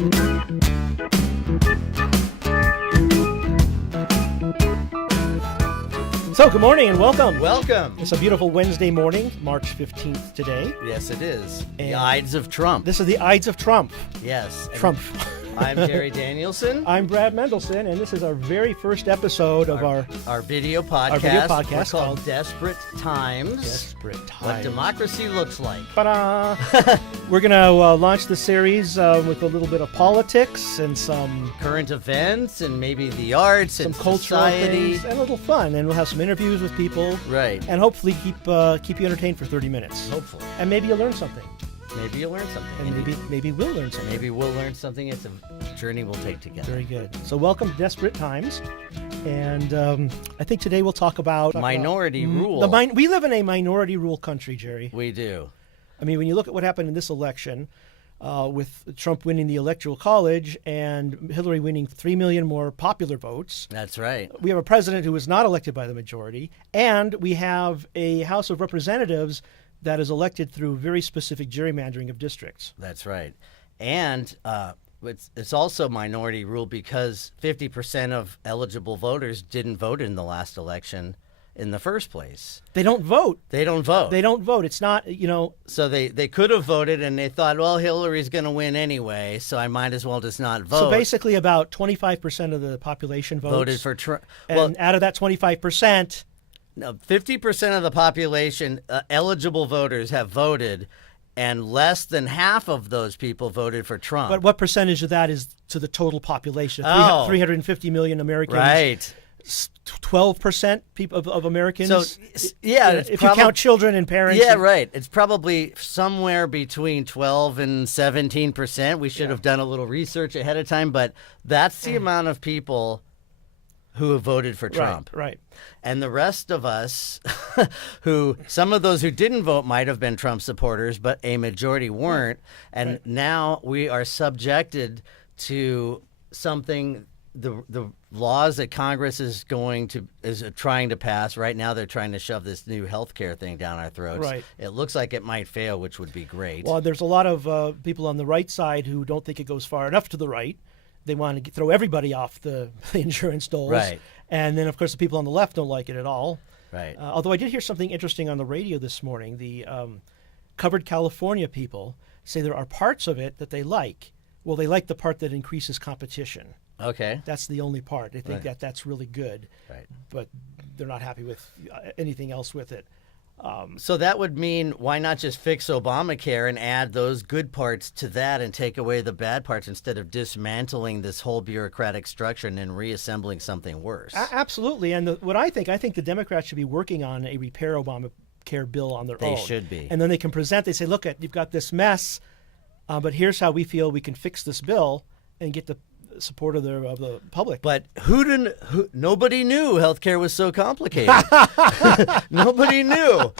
So, good morning and welcome. Welcome. It's a beautiful Wednesday morning, March 15th today. Yes, it is. The Ides of Trump. This is the Ides of Trump. Yes. Trump. I'm Jerry Danielson. I'm Brad Mendelson, and this is our very first episode of our video podcast. Our video podcast called Desperate Times. Desperate Times. What democracy looks like. Ta-da! We're going to launch the series with a little bit of politics and some current events and maybe the arts some and cultural society. things and a little fun. And we'll have some interviews with people. Right. And hopefully keep you entertained for 30 minutes. Hopefully. And maybe you'll learn something. Maybe you'll learn something. And maybe we'll learn something. Maybe we'll learn something. It's a journey we'll take together. Very good. So welcome to Desperate Times. And I think today we'll talk about minority rule. We live in a minority rule country, Jerry. We do. I mean, when you look at what happened in this election, with Trump winning the Electoral College and Hillary winning 3 million more popular votes. That's right. We have a president who was not elected by the majority, and we have a House of Representatives that is elected through very specific gerrymandering of districts. That's right. And it's also minority rule because 50% of eligible voters didn't vote in the last election in the first place. They don't vote. They don't vote. They don't vote. It's not, So they could have voted and they thought, well, Hillary's going to win anyway, so I might as well just not vote. So basically about 25% of the population voted for Trump. And out of that 25%... No, 50% of the population, eligible voters, have voted, and less than half of those people voted for Trump. But what percentage of that is to the total population? 350 million Americans. Right. 12% of Americans. So, yeah. If you count children and parents. Yeah, right. It's probably somewhere between 12 and 17%. We should have done a little research ahead of time, but that's the amount of people who have voted for Trump. Right. And the rest of us, some of those who didn't vote might have been Trump supporters, but a majority weren't. And now we are subjected to something, the laws that Congress is trying to pass. Right now they're trying to shove this new health care thing down our throats. Right. It looks like it might fail, which would be great. Well, there's a lot of people on the right side who don't think it goes far enough to the right. They want to throw everybody off the insurance doles. Right. And then, of course, the people on the left don't like it at all. Right. Although I did hear something interesting on the radio this morning. The Covered California people say there are parts of it that they like. Well, they like the part that increases competition. Okay. That's the only part. They think that's really good. Right. But they're not happy with anything else with it. So that would mean why not just fix Obamacare and add those good parts to that and take away the bad parts instead of dismantling this whole bureaucratic structure and then reassembling something worse? Absolutely. And I think the Democrats should be working on a repair Obamacare bill on their own. They should be. And then they can they say, look, you've got this mess, but here's how we feel we can fix this bill and get the support of the public. But nobody knew healthcare was so complicated. Nobody knew.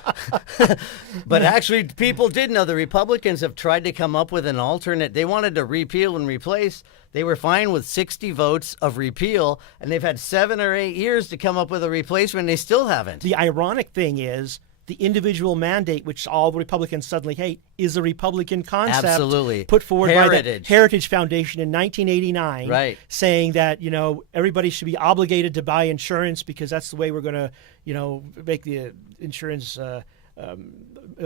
But actually, people did know. The Republicans have tried to come up with an alternate. They wanted to repeal and replace. They were fine with 60 votes of repeal, and they've had 7 or 8 years to come up with a replacement, and they still haven't. The ironic thing is, the individual mandate, which all the Republicans suddenly hate, is a Republican concept. Absolutely. Put forward by the Heritage Foundation in 1989, right, saying that, everybody should be obligated to buy insurance because that's the way we're going to, make the insurance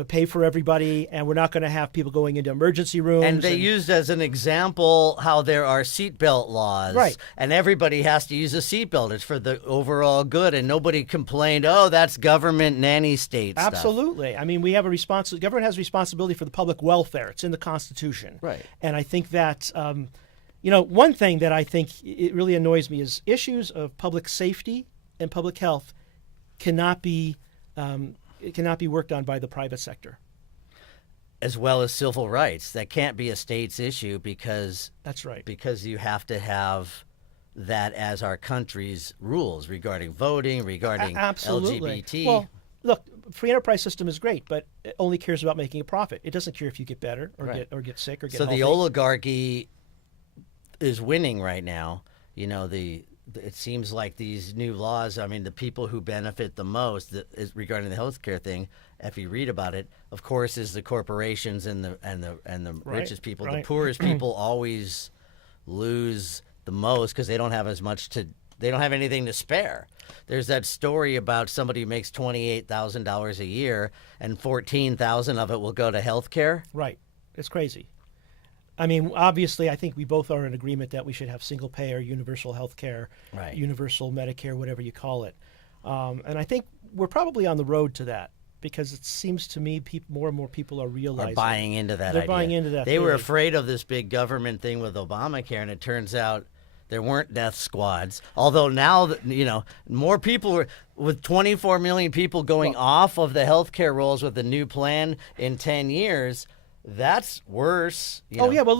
pay for everybody, and we're not going to have people going into emergency rooms. And they used as an example how there are seatbelt laws. Right. And everybody has to use a seatbelt. It's for the overall good. And nobody complained, oh, that's government nanny state stuff. Absolutely. I mean, we have government has a responsibility for the public welfare. It's in the Constitution. Right. And I think that, one thing that I think it really annoys me is issues of public safety and public health cannot be worked on by the private sector. As well as civil rights. That can't be a state's issue because... That's right. Because you have to have that as our country's rules regarding voting, regarding Absolutely. LGBT. Well, look, free enterprise system is great, but it only cares about making a profit. It doesn't care if you get better or get sick or get healthy. So the oligarchy is winning right now. It seems like these new laws, I mean, the people who benefit the most regarding the healthcare thing, if you read about it, of course, is the corporations and the richest people. Right. The poorest people always lose the most because they don't have they don't have anything to spare. There's that story about somebody who makes $28,000 a year and $14,000 of it will go to health care. Right. It's crazy. I mean, obviously, I think we both are in agreement that we should have single payer, universal health care, Right. universal Medicare, whatever you call it. And I think we're probably on the road to that because it seems to me more and more people are realizing. Are buying into that They're idea. buying into that They were theory. afraid of this big government thing with Obamacare, and it turns out there weren't death squads. Although now, more people with 24 million people going off of the healthcare rolls with the new plan in 10 years, that's worse. Oh, yeah. Well,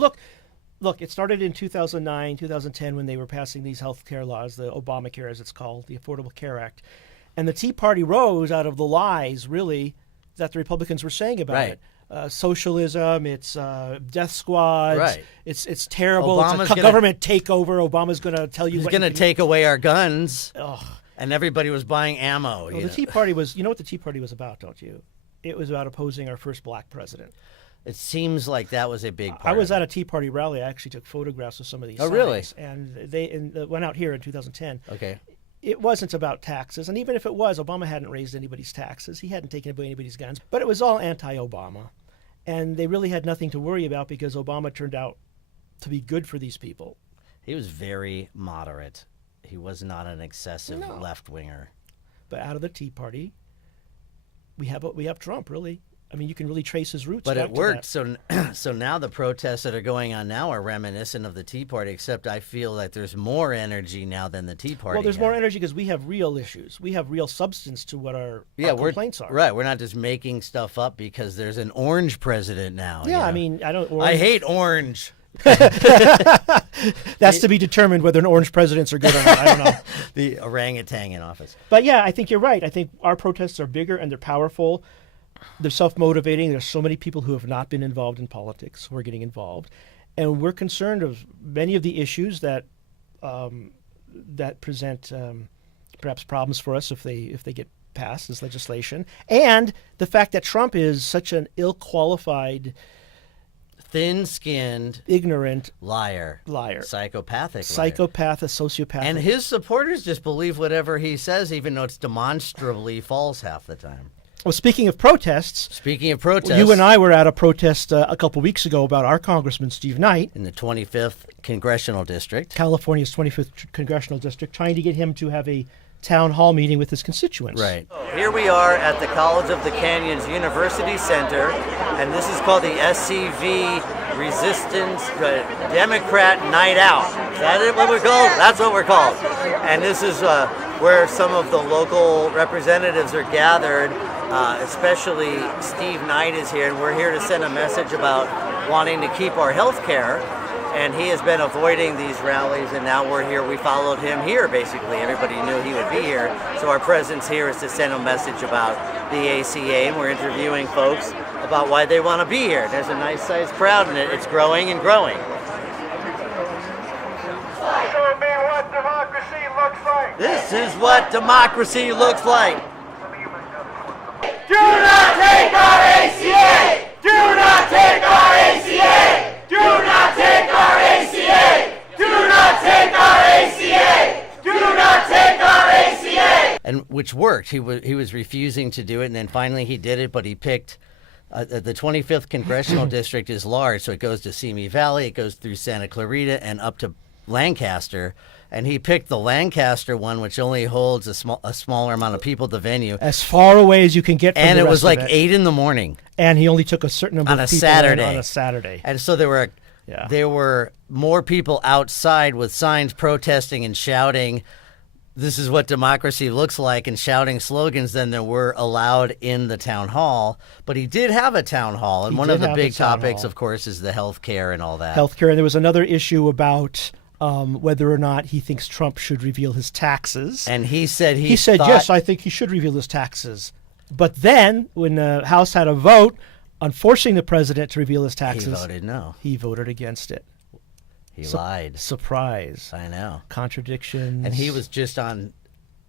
look, it started in 2009, 2010 when they were passing these health care laws, the Obamacare as it's called, the Affordable Care Act. And the Tea Party rose out of the lies, really, that the Republicans were saying about Right. it. Socialism, it's death squads, Right. it's terrible, Obama's it's a gonna- government takeover. Obama's going to tell you He's what going to you can- take away our guns, Ugh. and everybody was buying ammo. Well, you the know. Tea Party was, you know what the Tea Party was about, don't you? It was about opposing our first black president. It seems like that was a big part. I was of at it. a Tea Party rally. I actually took photographs of some of these Oh, really? signs, and they went out here in 2010. Okay. It wasn't about taxes, and even if it was, Obama hadn't raised anybody's taxes. He hadn't taken away anybody's guns, but it was all anti-Obama. And they really had nothing to worry about because Obama turned out to be good for these people. He was very moderate. He was not an excessive No. left-winger. But out of the Tea Party, we have Trump, really. I mean, you can really trace his roots. But back it to worked. that. So now the protests that are going on now are reminiscent of the Tea Party, except I feel like there's more energy now than the Tea Party. Well, there's had. more energy because we have real issues. We have real substance to what our complaints are. Right. We're not just making stuff up because there's an orange president now. Yeah, you know? I mean, I hate orange. That's to be determined whether an orange presidents are good or not. I don't know. The orangutan in office. But yeah, I think you're right. I think our protests are bigger and they're powerful. They're self-motivating. There's so many people who have not been involved in politics who are getting involved, and we're concerned of many of the issues that that present perhaps problems for us if they get passed as legislation, and the fact that Trump is such an ill-qualified, Thin-skinned ignorant liar. Psychopathic liar. psychopath, a sociopath. And his supporters just believe whatever he says, even though it's demonstrably false half the time. Well, speaking of protests, Speaking of protests, you and I were at a protest a couple weeks ago about our Congressman Steve Knight, in the 25th Congressional District. California's 25th Congressional District, trying to get him to have a town hall meeting with his constituents. Right. Here we are at the College of the Canyons University Center, and this is called the SCV Resistance Democrat Night Out. Is that it, what we're called? That's what we're called. And this is where some of the local representatives are gathered, especially Steve Knight is here, and we're here to send a message about wanting to keep our health care. And he has been avoiding these rallies, and now we're here. We followed him here, basically. Everybody knew he would be here. So our presence here is to send a message about the ACA, and we're interviewing folks about why they want to be here. There's a nice-sized crowd, and it's growing and growing. Show me what democracy looks like. This is what democracy looks like. Do not take our ACA! Do not take our ACA! Do not take our ACA! Do not take our ACA! Do not take our ACA! And which worked. He was refusing to do it, and then finally he did it, but he picked the 25th Congressional District is large, so it goes to Simi Valley, it goes through Santa Clarita, and up to Lancaster. And he picked the Lancaster one, which only holds a smaller amount of people at the venue. As far away as you can get from And the it rest was of like it. 8 in the morning. And he only took a certain number On of a people in Saturday. on a Saturday. And so there were more people outside with signs protesting and shouting, "This is what democracy looks like," and shouting slogans than there were allowed in the town hall. But he did have a town hall, and He one did of the have a big town topics, hall. of course, is the health care and all that. Healthcare. And there was another issue about whether or not he thinks Trump should reveal his taxes. And he said he said, thought- yes, I think he should reveal his taxes. But then when the House had a vote on forcing the president to reveal his he taxes, voted no. he voted against it. He lied. Surprise. I know. Contradictions. And he was just on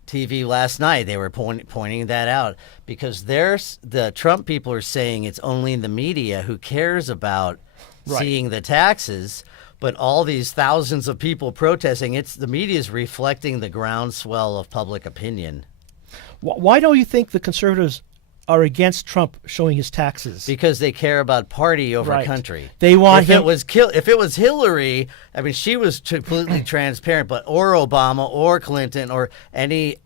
TV last night. They were pointing that out because the Trump people are saying it's only the media who cares about Right. seeing the taxes. But all these thousands of people protesting, the media is reflecting the groundswell of public opinion. Why don't you think the conservatives are against Trump showing his taxes? Because they care about party over Right. country. They want if him. if it was Hillary, I mean, she was completely transparent, or Obama or Clinton or any,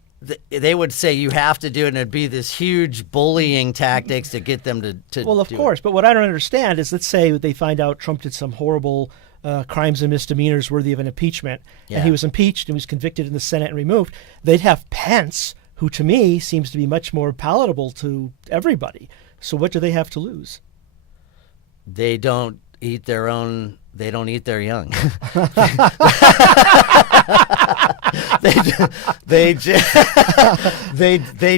they would say you have to do it, and it'd be this huge bullying tactics to get them to Well, of do course. it. But what I don't understand is, let's say they find out Trump did some horrible crimes and misdemeanors worthy of an impeachment, and he Yeah. was impeached and was convicted in the Senate and removed. They'd have Pence, who to me seems to be much more palatable to everybody. So what do they have to lose? They don't eat their young. they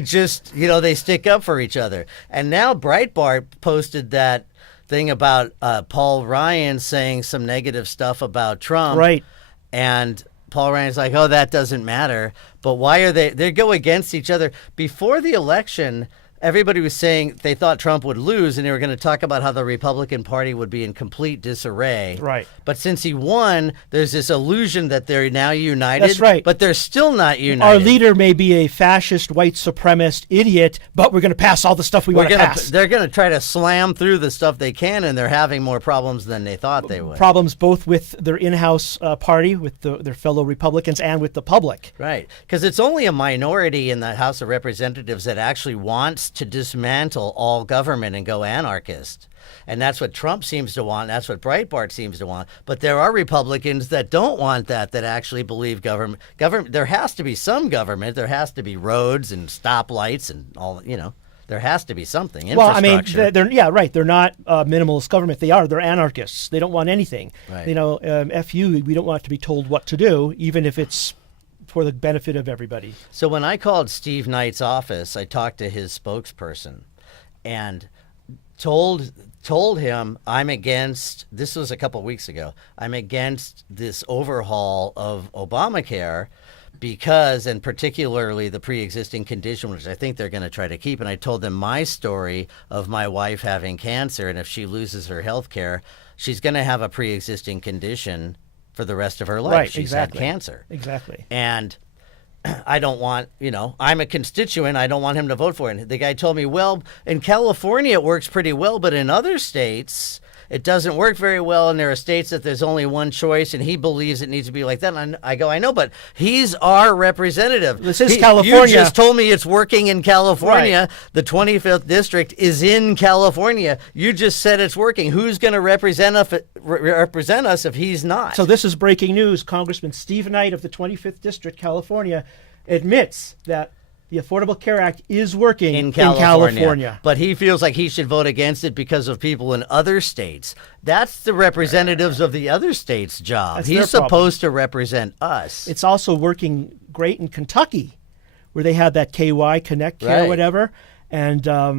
just they stick up for each other. And now Breitbart posted that thing about Paul Ryan saying some negative stuff about Trump. Right. And Paul Ryan's like, oh, that doesn't matter. But why are they go against each other? Before the election, everybody was saying they thought Trump would lose, and they were going to talk about how the Republican Party would be in complete disarray. Right. But since he won, there's this illusion that they're now united. That's right. But they're still not united. Our leader may be a fascist, white supremacist idiot, but we're going to pass all the stuff we want to pass. They're going to try to slam through the stuff they can, and they're having more problems than they thought they would. Problems both with their in-house party, with their fellow Republicans, and with the public. Right. Because it's only a minority in the House of Representatives that actually wants to dismantle all government and go anarchist. And that's what Trump seems to want. That's what Breitbart seems to want. But there are Republicans that don't want that actually believe government. There has to be some government. There has to be roads and stoplights and all, there has to be something. Well, I mean, Infrastructure. right. They're not minimalist government. They're anarchists. They don't want anything. Right. F you, we don't want to be told what to do, even if it's for the benefit of everybody. So when I called Steve Knight's office, I talked to his spokesperson and told him I'm against, this was a couple of weeks ago, I'm against this overhaul of Obamacare because, and particularly the pre-existing condition, which I think they're going to try to keep. And I told them my story of my wife having cancer, and if she loses her health care, she's going to have a pre-existing condition for the rest of her life. Right, She's exactly. had cancer. Exactly. And I don't want, I'm a constituent. I don't want him to vote for it. And the guy told me, well, in California it works pretty well, but in other states it doesn't work very well. And there are states that there's only one choice, and he believes it needs to be like that. And I go, I know, but he's our representative. This is California. You just told me it's working in California. Right. The 25th district is in California. You just said it's working. Who's going to represent us if he's not? So this is breaking news. Congressman Steve Knight of the 25th District, California, admits that the Affordable Care Act is working in California. But he feels like he should vote against it because of people in other states. That's the representatives of the other states' job. That's He's their problem. supposed to represent us. It's also working great in Kentucky, where they had that KY Connect Care, Right. whatever. And I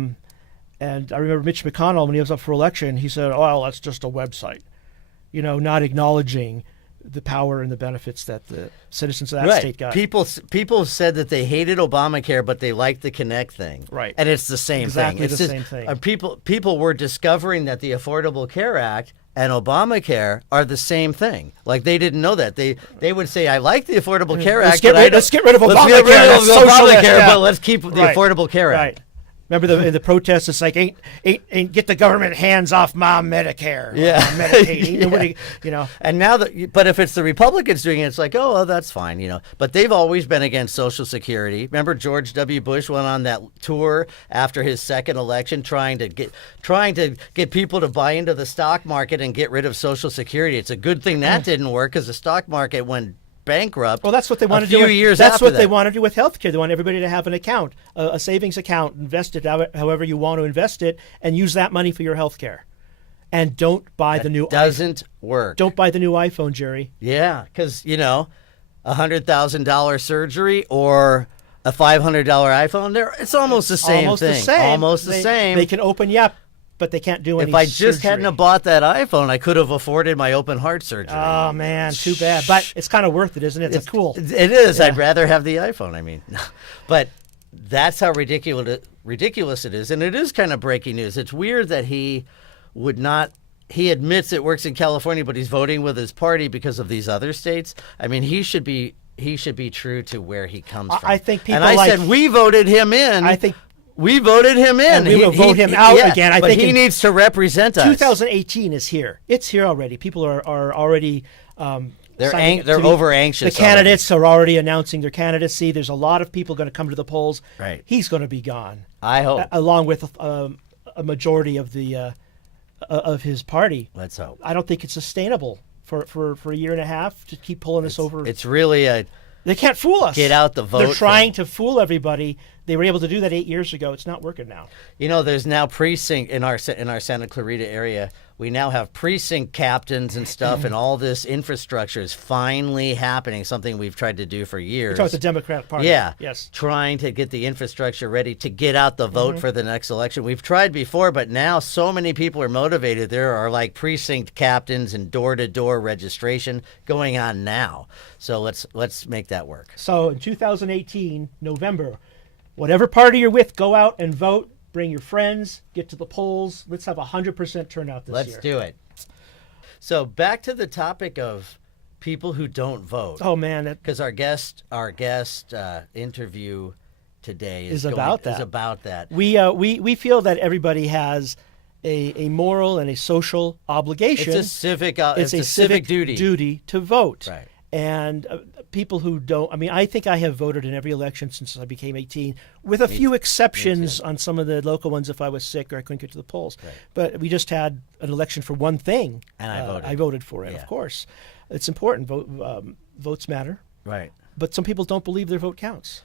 remember Mitch McConnell, when he was up for election, he said, "Oh, that's just a website," not acknowledging the power and the benefits that the citizens of that state got. People said that they hated Obamacare, but they liked the Connect thing. Right. And it's the same Exactly thing. It's the just, same thing. People were discovering that the Affordable Care Act and Obamacare are the same thing. Like, they didn't know that. They would say, I like the Affordable Care Let's Act. get rid of let's Obamacare. get rid of That's socialist, Obamacare, yeah. but let's keep the Right. Affordable Care Act. Right. Remember in the protests, it's like, ain't get the government hands off my Medicare. Yeah. I'm meditating. Yeah. And now but if it's the Republicans doing it, it's like, oh, well, that's fine, But they've always been against Social Security. Remember George W. Bush went on that tour after his second election, trying to get people to buy into the stock market and get rid of Social Security. It's a good thing that didn't work, because the stock market went bankrupt. Well, that's what they want a to do. few years That's after what they that. want to do with healthcare. They want everybody to have an account, a savings account, invest it however you want to invest it, and use that money for your healthcare. And don't buy the new. Doesn't work. Don't buy the new iPhone, Jerry. Yeah, because $100,000 surgery or a $500 iPhone, it's almost the same Almost thing. the same. Almost the same. They can open you up, but they can't do any. If I just surgery. hadn't have bought that iPhone, I could have afforded my open heart surgery. Oh man, too bad. But it's kind of worth it, isn't it? It's cool. It is. Yeah. I'd rather have the iPhone. I mean, but that's how ridiculous it is, and it is kind of breaking news. It's weird that he would not he admits it works in California, but he's voting with his party because of these other states. I mean, he should be true to where he comes from. I think people and I said we voted him in. I think we voted him in. And we will vote him out again. I but think he needs to represent us. 2018 is here. It's here already. People are already. They're over anxious. The candidates are already announcing their candidacy. There's a lot of people going to come to the polls. Right. He's going to be gone. I hope. Along with a majority of the of his party. Let's hope. I don't think it's sustainable for a year and a half to keep pulling us over. It's really they can't fool us. Get out the vote. They're trying to fool everybody. They were able to do that 8 years ago. It's not working now. You know, there's now precinct in our Santa Clarita area. We now have precinct captains and stuff, and all this infrastructure is finally happening. Something we've tried to do for years. You're talking about the Democratic Party. Yeah. Yes. Trying to get the infrastructure ready to get out the vote for the next election. We've tried before, but now so many people are motivated. There are like precinct captains and door-to-door registration going on now. So let's make that work. So in 2018, November, whatever party you're with, go out and vote. Bring your friends. Get to the polls. Let's have 100% turnout this year. Let's do it. So back to the topic of people who don't vote. Oh man, because our guest interview today is about that. Is about that. We feel that everybody has a moral and a social obligation. It's a civic duty to vote. Right. And people who don't, I mean, I think I have voted in every election since I became 18, with a few exceptions on some of the local ones if I was sick or I couldn't get to the polls. Right. But we just had an election for one thing. And I voted. I voted for it, of course. It's important. Votes matter. Right. But some people don't believe their vote counts.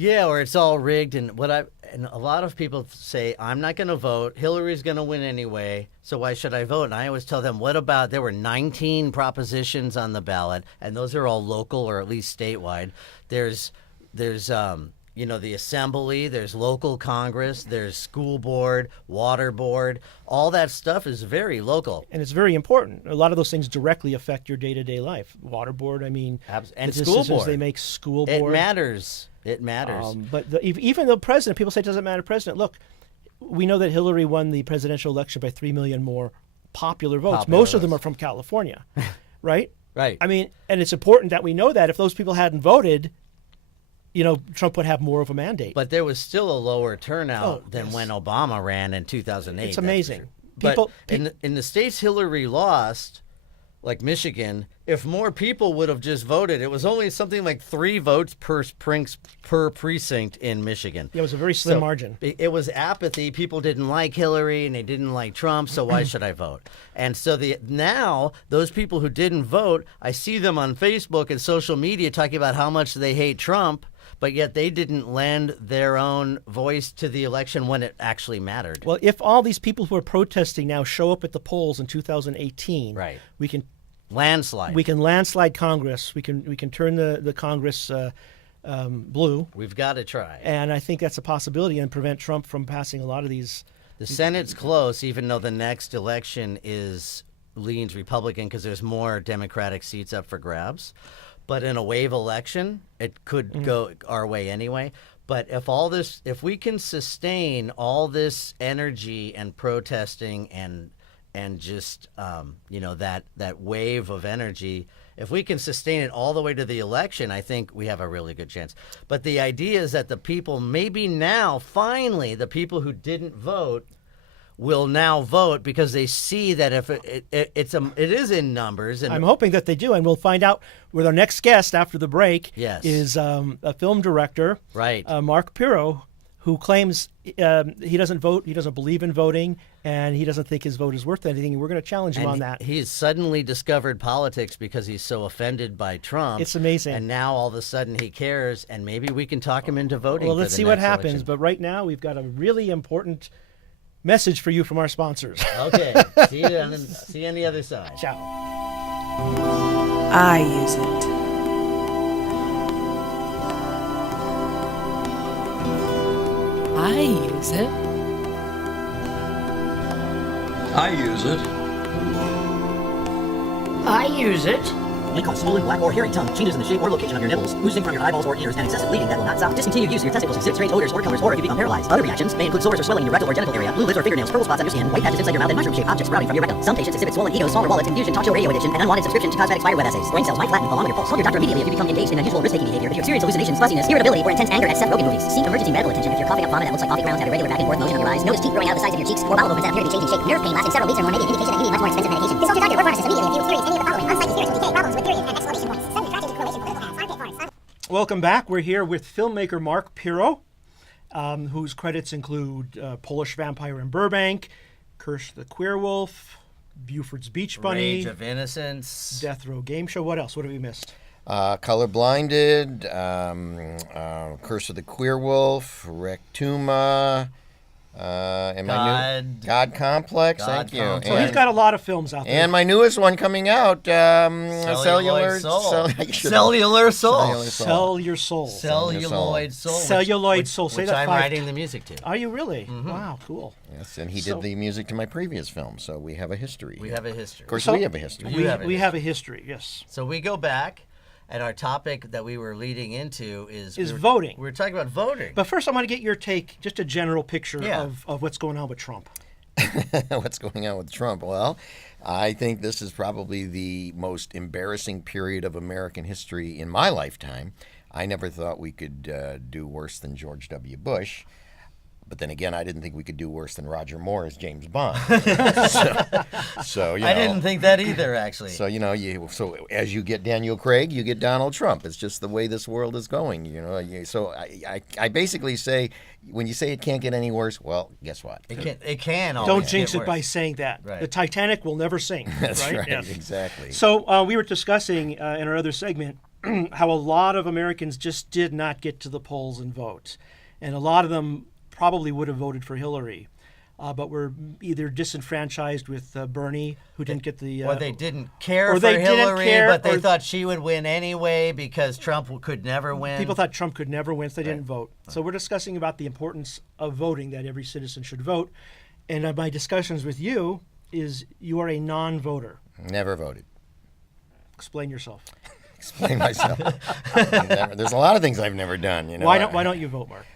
Yeah, or it's all rigged, and a lot of people say, I'm not going to vote. Hillary's going to win anyway, so why should I vote? And I always tell them, what about, there were 19 propositions on the ballot, and those are all local or at least statewide. There's the assembly, there's local Congress, there's school board, water board. All that stuff is very local. And it's very important. A lot of those things directly affect your day-to-day life. Water board, I mean, and the school decisions board. they make, school board. It matters. It matters. But even the president, people say it doesn't matter. President, look, we know that Hillary won the presidential election by 3 million more popular votes. Most of them are from California, right? Right. I mean, and it's important that we know that if those people hadn't voted, Trump would have more of a mandate. But there was still a lower turnout than when Obama ran in 2008. It's amazing. But in the states Hillary lost, like Michigan, if more people would have just voted, it was only something like 3 votes per precinct in Michigan. Yeah, it was a very slim margin. It was apathy. People didn't like Hillary and they didn't like Trump, so why should I vote? And so now those people who didn't vote, I see them on Facebook and social media talking about how much they hate Trump, but yet they didn't lend their own voice to the election when it actually mattered. Well, if all these people who are protesting now show up at the polls in 2018, right, we can landslide. We can landslide Congress. We can turn the Congress blue. We've got to try. And I think that's a possibility and prevent Trump from passing a lot of these. The Senate's close, even though the next election leans Republican because there's more Democratic seats up for grabs. But in a wave election, it could go our way anyway. But if we can sustain all this energy and protesting and just that wave of energy, if we can sustain it all the way to the election, I think we have a really good chance. But the idea is that the people, maybe now, finally, the people who didn't vote will now vote because they see that if it is in numbers. And I'm hoping that they do, and we'll find out with our next guest after the break. Yes. Is a film director, right? Mark Pirro, who claims he doesn't vote, he doesn't believe in voting, and he doesn't think his vote is worth anything. And we're going to challenge him on that. He's suddenly discovered politics because he's so offended by Trump. It's amazing. And now all of a sudden he cares, and maybe we can talk him into voting. Well, let's see what happens. Election. But right now, we've got a really important message for you from our sponsors. Okay. See you on the other side. Ciao. I use it. I use it. I use it. I use it. may cause swollen, black, or hairy tongue, changes in the shape or location of your nipples, oozing from your eyeballs or ears, and excessive bleeding that will not stop. Discontinued use of your testicles, exhibit strange odors or colors, or if you become paralyzed. Other reactions may include sores or swelling in your rectal or genital area, blue lips or fingernails, purple spots on your skin, white patches inside your mouth, and mushroom-shaped objects sprouting from your rectum. Some patients exhibit swollen egos, smaller wallets, confusion, talk show radio addiction, and unwanted subscription to cosmetic spider web essays. Brain cells might flatten along with your pulse. Call your doctor immediately if you become engaged in unusual risk-taking behavior. If you experience hallucinations, fuzziness, irritability, or intense anger at Seth Rogen movies, seek emergency medical attention. If you're coughing up vomit that looks like coffee grounds, have irregular back and forth motion of your eyes, notice teeth growing out of the sides of your cheeks, or bowel movements that appear to be changing shape, nerve pain lasting several weeks or more may be an indication that you need much more expensive medication. Consult your doctor or pharmacist immediately if you experience any of the following: unsightly spiritual decay, problems with periods and exclamation points, sudden tragedy, correlation, political ads, armpit farts. Welcome back. We're here with filmmaker Mark Pirro, whose credits include Polish Vampire in Burbank, Curse the Queer Wolf, Buford's Beach Bunny, Rage of Innocence. Death Row Game Show. What else? What have we missed? Colorblinded, Curse of the Queer Wolf, Rectuma, God Complex. Thank you. Complex. So he's got a lot of films out there. And my newest one coming out, Celluloid Soul. Cellular Soul. Sell Your Soul. Celluloid Soul. Celluloid Soul. Say Which that I'm 5 writing the music to. Are you really? Wow, cool. Yes, and he So- did the music to my previous film, so we have a history. We have a history. Of course, So- we have a history. You have a We have a history, yes. So we go back, and our topic that we were leading into is voting. We were talking about voting. But first, I want to get your take, just a general picture Yeah. of what's going on with Trump. What's going on with Trump? Well, I think this is probably the most embarrassing period of American history in my lifetime. I never thought we could do worse than George W. Bush. But then again, I didn't think we could do worse than Roger Moore as James Bond. so you know, I didn't think that either, actually. So so as you get Daniel Craig, you get Donald Trump. It's just the way this world is going. So I basically say, when you say it can't get any worse, well, guess what? It can. Don't always jinx get it by worse. saying that. Right. The Titanic will never sink. That's right. Yes. Exactly. So we were discussing in our other segment how a lot of Americans just did not get to the polls and vote. And a lot of them probably would have voted for Hillary. But were either disenfranchised with Bernie, who didn't get the... Or they didn't care or for they didn't Hillary, care, but they or- thought she would win anyway because Trump could never win. People thought Trump could never win, so they didn't vote. So we're discussing about the importance of voting, that every citizen should vote. And my discussions with you is you are a non-voter. Never voted. Explain yourself. Explain myself. There's a lot of things I've never done. Why don't you vote, Mark?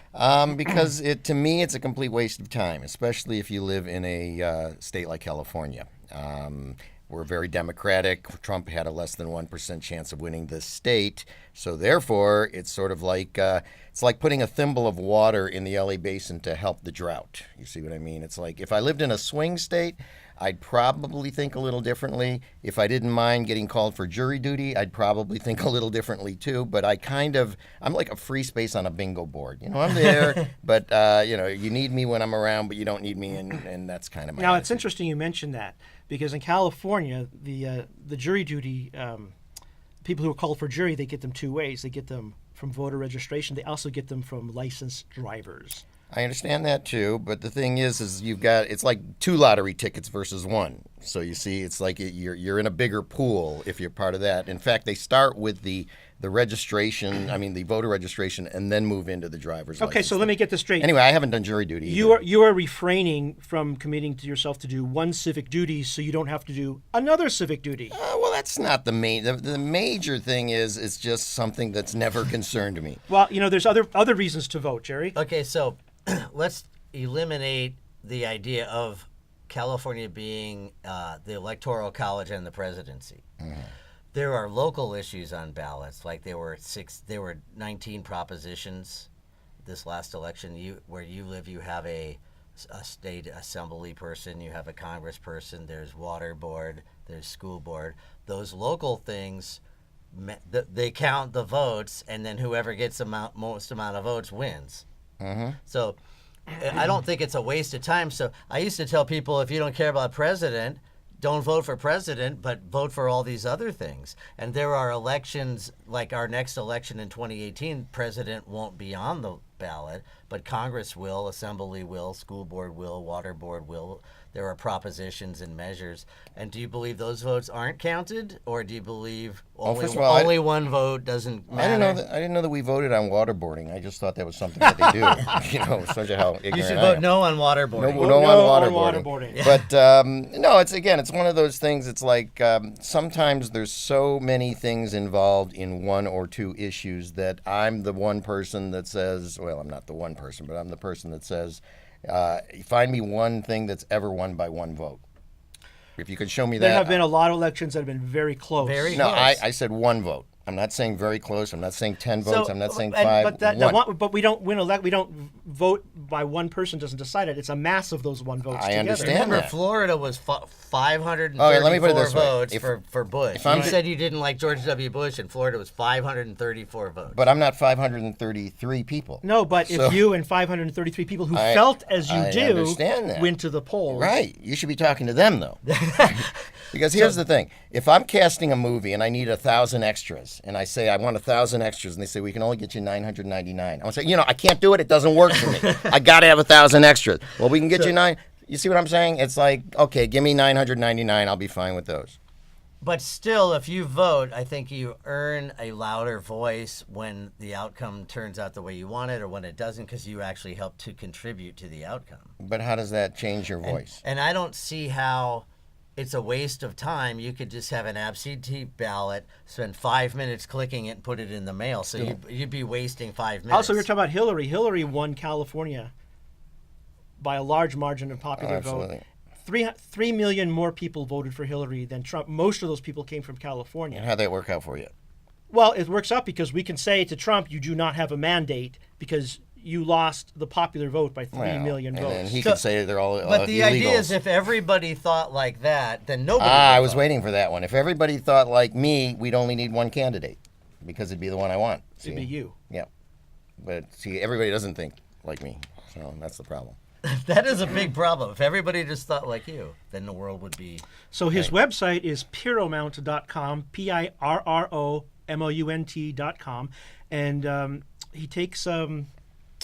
Because to me, it's a complete waste of time, especially if you live in a state like California. We're very democratic. Trump had a less than 1% chance of winning this state, so therefore, it's sort of like it's like putting a thimble of water in the LA basin to help the drought. You see what I mean? It's like if I lived in a swing state, I'd probably think a little differently. If I didn't mind getting called for jury duty, I'd probably think a little differently too. But I'm like a free space on a bingo board. I'm there, but you need me when I'm around, but you don't need me, and that's kind of my Now, it's attitude. interesting you mentioned that, because in California, the jury duty, people who are called for jury, they get them two ways. They get them from voter registration. They also get them from licensed drivers. I understand that too, but the thing is it's like 2 lottery tickets versus 1. So you see, it's like you're in a bigger pool if you're part of that. In fact, they start with the registration, the voter registration, and then move into the driver's license. Okay, so let me get this straight. Anyway, I haven't done jury duty. You are refraining from committing to yourself to do one civic duty so you don't have to do another civic duty. Well, that's not the main. The major thing is it's just something that's never concerned me. Well, there's other reasons to vote, Jerry. Okay, so let's eliminate the idea of California being the Electoral College and the presidency. There are local issues on ballots, like there were 19 propositions this last election. Where you live, you have a state assembly person, you have a Congress person, there's water board, there's school board. Those local things, they count the votes, and then whoever gets the most amount of votes wins. So I don't think it's a waste of time. So I used to tell people, if you don't care about president, don't vote for president, but vote for all these other things. And there are elections, like our next election in 2018, president won't be on the ballot, but Congress will, Assembly will, School Board will, Water Board will. There are propositions and measures. And do you believe those votes aren't counted, or do you believe first of all, only one vote doesn't matter? I didn't know that we voted on waterboarding. I just thought that was something that they do. Such a how ignorant You should I vote am. no on waterboarding. No on on waterboarding. waterboarding. But no, it's one of those things. It's like sometimes there's so many things involved in one or two issues that I'm the one person that says, well, I'm not the one person, but I'm the person that says, find me one thing that's ever won by one vote. If you could show me that. There have been a lot of elections that have been very close. No, I said one vote. I'm not saying very close. I'm not saying 10 votes. I'm not saying 5. But we don't win we don't vote by one person doesn't decide it. It's a mass of those one votes I together. understand. Remember, that. Florida was 534 let me put it this way. votes for Bush. I'm You said you didn't like George W. Bush, and Florida was 534 votes. But I'm not 533 people. No, but So- if you and 533 people who I- felt as you I do understand that. went to the polls. Right. You should be talking to them, though. Because here's the thing. If I'm casting a movie and I need 1,000 extras, and I say I want 1,000 extras, and they say we can only get you 999, I would say, I can't do it. It doesn't work for me. I got to have 1,000 extras. Well, we can get you 9. You see what I'm saying? It's like, okay, give me 999. I'll be fine with those. But still, if you vote, I think you earn a louder voice when the outcome turns out the way you want it or when it doesn't, because you actually help to contribute to the outcome. But how does that change your voice? And I don't see how it's a waste of time. You could just have an absentee ballot, spend 5 minutes clicking it, and put it in the mail. So you'd be wasting 5 minutes. Also, we were talking about Hillary. Hillary won California by a large margin of popular Absolutely. vote. 3 million more people voted for Hillary than Trump. Most of those people came from California. And how'd that work out for you? Well, it works out because we can say to Trump, you do not have a mandate because you lost the popular vote by 3 million and votes. then he could say they're all But the idea illegals. is if everybody thought like that, then nobody would I was vote. waiting for that one. If everybody thought like me, we'd only need one candidate because it'd be the one I want. It'd be you. Yeah. But see, everybody doesn't think like me. So that's the problem. That is a big problem. If everybody just thought like you, then the world would be... So his website is pirromount.com, PIRROMOUNT.com, and he takes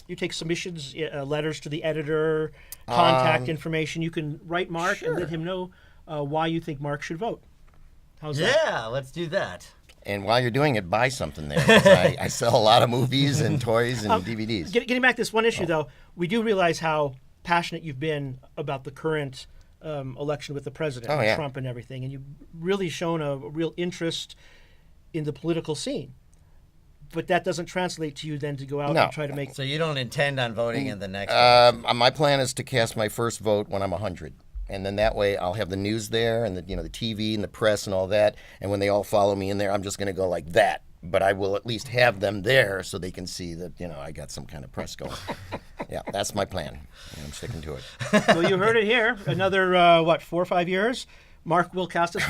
you take submissions, letters to the editor, contact information. You can write Mark and let him know why you think Mark should vote. How's that? Yeah, let's do that. And while you're doing it, buy something there. 'Cause I sell a lot of movies and toys and DVDs. Getting back to this one issue, though, we do realize how passionate you've been about the current election with the president, Oh, yeah. Trump and everything, and you've really shown a real interest in the political scene. But that doesn't translate to you then to go out No. and try to make... So you don't intend on voting in the next election? My plan is to cast my first vote when I'm 100. And then that way I'll have the news there and the TV and the press and all that. And when they all follow me in there, I'm just going to go like that. But I will at least have them there so they can see that, I got some kind of press going. Yeah, that's my plan. And I'm sticking to it. Well, you heard it here. Another, 4 or 5 years? Mark will cast us.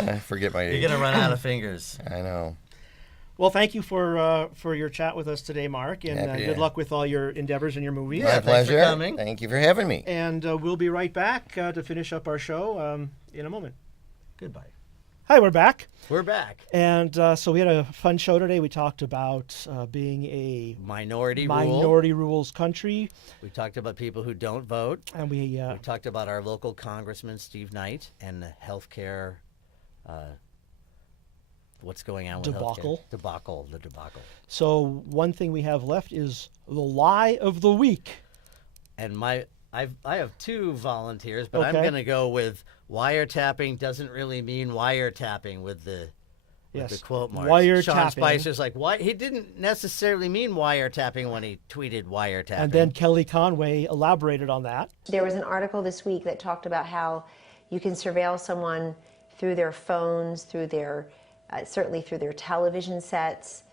I forget my age. You're going to run out of fingers. I know. Well, thank you for your chat with us today, Mark, and Happy good to- luck with all your endeavors and your movies. My thanks for pleasure. coming. Thank you for having me. And we'll be right back to finish up our show in a moment. Goodbye. Hi, we're back. We're back. And so we had a fun show today. We talked about being a Minority rule. minority rules country, We talked about people who don't vote. and we We talked about our local congressman, Steve Knight, and the healthcare, what's going on with Debacle. healthcare. The debacle. so one thing we have left is the lie of the week. And I have two volunteers, but I'm Okay. going to go with wiretapping doesn't really mean wiretapping with the Yes, quote marks. wiretapping. Sean Spicer's like, why? He didn't necessarily mean wiretapping when he tweeted wiretapping. And then Kelly Conway elaborated on that. There was an article this week that talked about how you can surveil someone through their phones, through their, certainly through their television sets,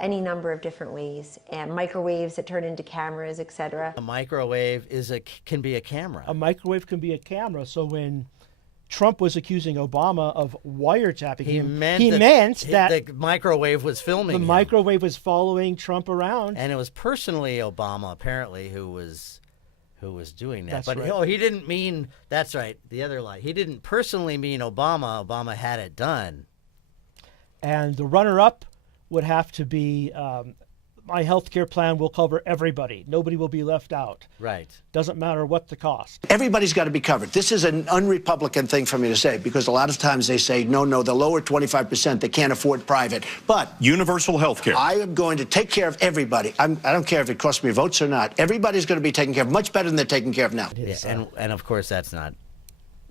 any number of different ways, and microwaves that turn into cameras, etc. a microwave can be a camera. A microwave can be a camera. So when Trump was accusing Obama of wiretapping he him, meant he meant that the microwave was filming the him. microwave was following Trump around. And it was personally Obama, apparently, who was doing that. That's But right. he didn't mean. That's right. The other lie. He didn't personally mean Obama. Obama had it done. And the runner-up would have to be my health care plan will cover everybody. Nobody will be left out. Right. Doesn't matter what the cost. Everybody's got to be covered. This is an un-Republican thing for me to say, because a lot of times they say, no, the lower 25%, they can't afford private. But universal health care. I am going to take care of everybody. I don't care if it costs me votes or not. Everybody's going to be taken care of much better than they're taken care of now. Yeah, and of course that's not.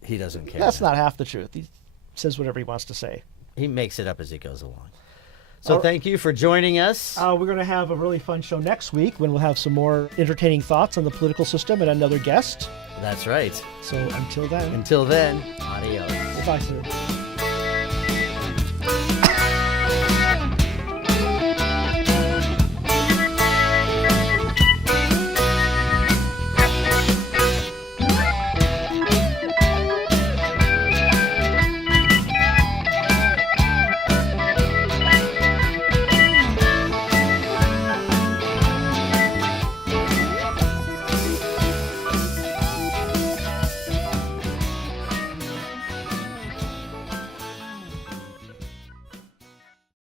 He doesn't care. That's not half the truth. He says whatever he wants to say. He makes it up as he goes along. So thank you for joining us. We're going to have a really fun show next week when we'll have some more entertaining thoughts on the political system and another guest. That's right. So until then. Until then, adios. Bye, sir.